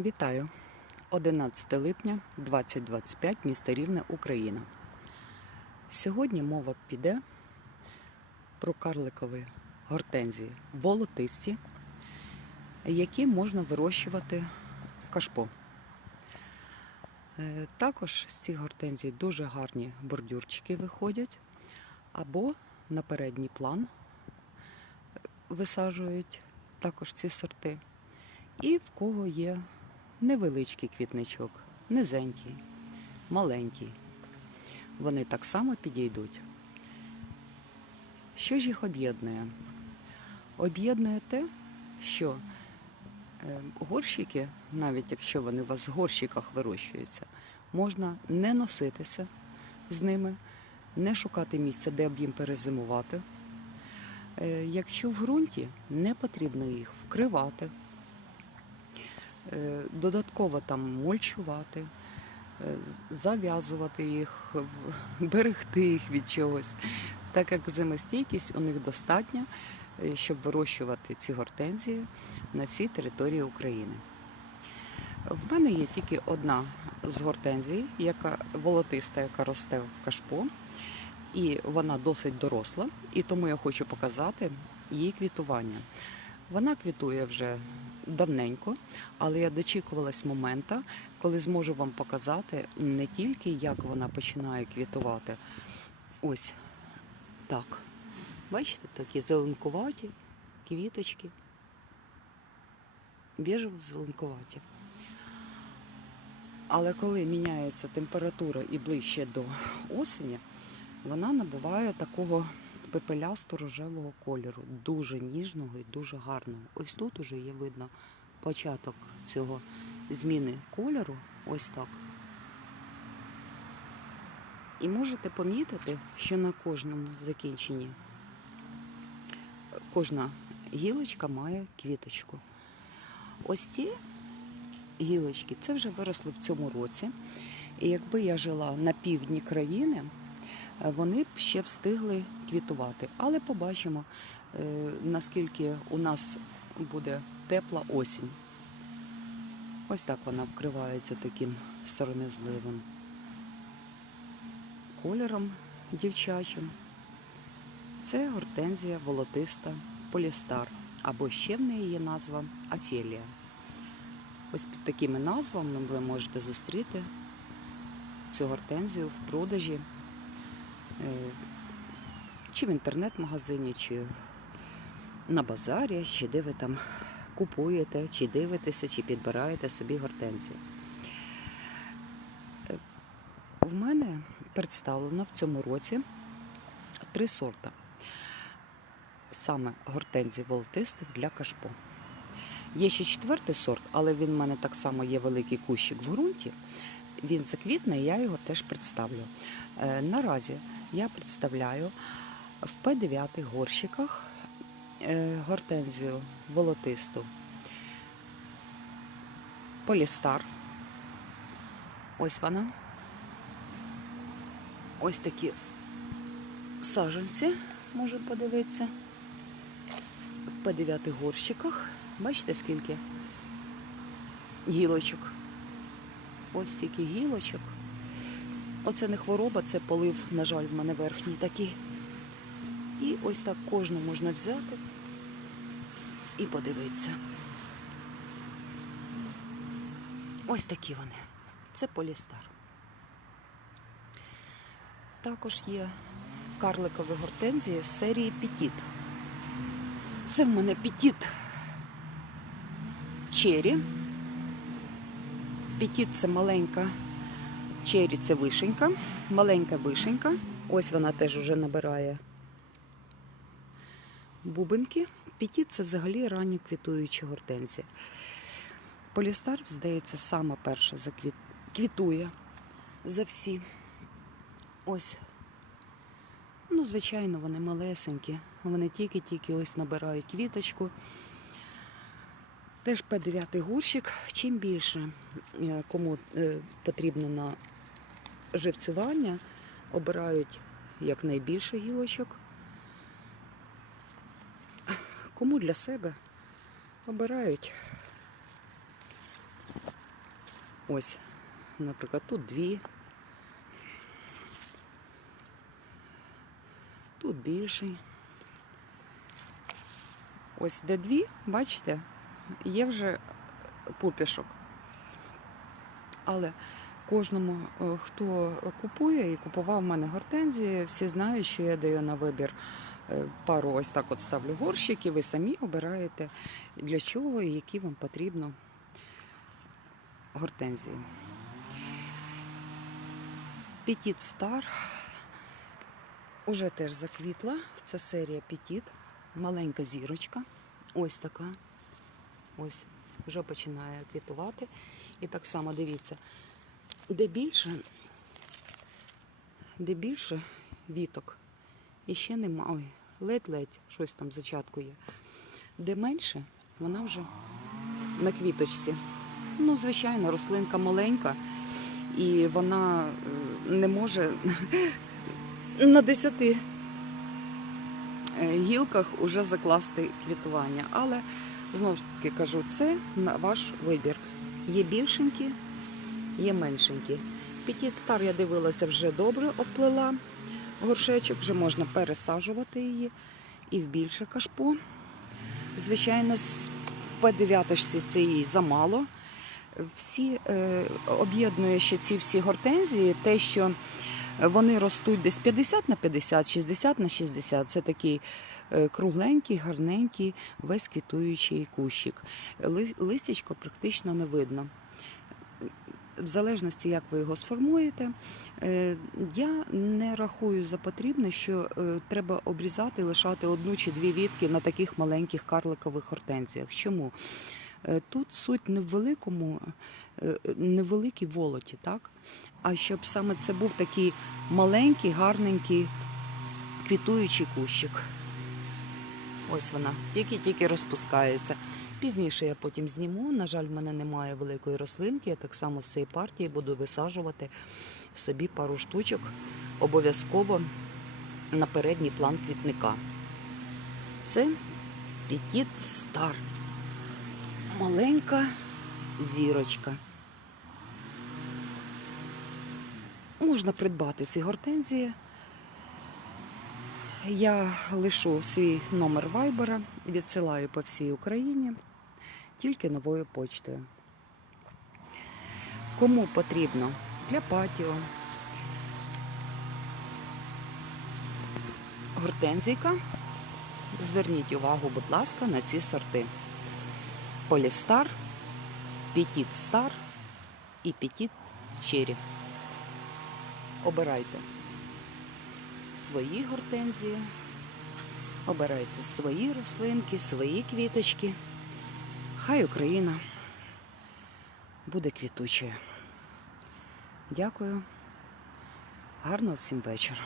Вітаю! 11 липня 2025, місто Рівне, Україна. Сьогодні мова піде про карликові гортензії волотисті, які можна вирощувати в кашпо. Е, Також з цих гортензій дуже гарні бордюрчики виходять, або на передній план висаджують також ці сорти. І в кого є невеличкий квітничок, низенький, маленький. Вони так само підійдуть. Що ж їх об'єднує? Об'єднує те, що е, горщики, навіть якщо вони у вас в горщиках вирощуються, можна не носитися з ними, не шукати місця, де б їм перезимувати. Е, Якщо в ґрунті, не потрібно їх вкривати, додатково там мульчувати, е, зав'язувати їх, берегти їх від чогось, так як зимостійкість у них достатня, е, щоб вирощувати ці гортензії на всій території України. В мене є тільки одна з гортензій, яка волотиста, яка росте в кашпо, і вона досить доросла, і тому я хочу показати її квітування. Вона квітує вже давненько, але я дочікувалась моменту, коли зможу вам показати не тільки як вона починає квітувати. Ось так. Бачите, такі зеленкуваті квіточки. Біжево зеленкуваті. Але коли міняється температура і ближче до осені, вона набуває такого пепелясто рожевого кольору, дуже ніжного і дуже гарного. Ось тут уже є видно початок цього зміни кольору. Ось так. І можете помітити, що на кожному закінченні кожна гілочка має квіточку. Ось ці гілочки це вже виросли в цьому році. І якби я жила на півдні країни, вони б ще встигли квітувати. Але побачимо, е, наскільки у нас буде тепла осінь. Ось так вона вкривається таким сором'язливим кольором дівчачим. Це гортензія волотиста полістар, або ще в неї є назва Афелія. Ось під такими назвами ви можете зустріти цю гортензію в продажі чи в інтернет-магазині, чи на базарі, чи де ви там купуєте, чи дивитеся, чи підбираєте собі гортензію. Е, В мене представлено в цьому році три сорта. Саме гортензій волотистих для кашпо. Є ще четвертий сорт, але він в мене так само є великий кущик в ґрунті. Він заквітне, я його теж представлю. Е, Наразі я представляю в П9 горщиках е, гортензію волотисту Полістар. Ось вона. Ось такі саженці, можемо подивитися. В П9 горщиках. Бачите, скільки гілочок. Ось стільки гілочок. Оце не хвороба, це полив, на жаль, в мене верхній такий. І ось так кожну можна взяти і подивитися. Ось такі вони. Це полістар. Також є карликові гортензії з серії Петіт. Це в мене Петіт Чері. Петіт це маленька чері це вишенька, маленька вишенька. Ось вона теж вже набирає бубенки. Петіт це взагалі ранньо квітуючі гортензії. Полістар, здається, сама перша заквіт... квітує за всі. Ось. Ну, звичайно, вони малесенькі. Вони тільки-тільки ось набирають квіточку. Теж П9 горщик. Чим більше е, кому е, потрібно на живцювання, обирають якнайбільше гілочок. Кому для себе обирають Ось, наприклад, тут дві. Тут більший. Ось де дві, бачите, є вже пупішок. Але кожному, е, хто купує і купував в мене гортензії, всі знають, що я даю на вибір е, пару ось так от ставлю горщики, ви самі обираєте для чого і які вам потрібно гортензії. Petit Star уже теж заквітла. Це серія Petit. Маленька зірочка. Ось така. Ось вже починає квітувати. І так само дивіться, де більше, де більше віток. І ще нема. Ой, ледь-ледь щось там зачатку є. Де менше, вона вже на квіточці. Ну, звичайно, рослинка маленька, і вона е, не може на 10 е, гілках уже закласти квітування. Але знову ж таки кажу, це на ваш вибір. Є більшенькі, є меншенькі. Пітіт стар я дивилася вже добре оплела горшечок, вже можна пересаджувати її і в більше кашпо. Звичайно, з П9 це їй замало. Всі е, об'єднує ще ці всі гортензії, те, що вони ростуть десь 50 на 50, 60 на 60. Це такий е, кругленький, гарненький, весь квітуючий кущик. Ли- Листячко практично не видно. В залежності, як ви його сформуєте, е, я не рахую за потрібне, що е, треба обрізати, лишати одну чи дві вітки на таких маленьких карликових гортензіях. Чому? Тут суть не в великому, е, не в великій волоті, так? А щоб саме це був такий маленький, гарненький квітуючий кущик. Ось вона, тільки-тільки розпускається. Пізніше я потім зніму. На жаль, в мене немає великої рослинки. Я так само з цієї партії буду висаджувати собі пару штучок обов'язково на передній план квітника. Це Petit Star. Маленька зірочка. Можна придбати ці гортензії. Я лишу свій номер вайбера, відсилаю по всій Україні тільки новою почтою. Кому потрібно для патіо, гортензійка, зверніть увагу, будь ласка, на ці сорти. Полістар, Петіт Стар і Петіт Черрі. Обирайте свої гортензії, обирайте свої рослинки, свої квіточки. Хай Україна буде квітучою. Дякую. Гарного всім вечора.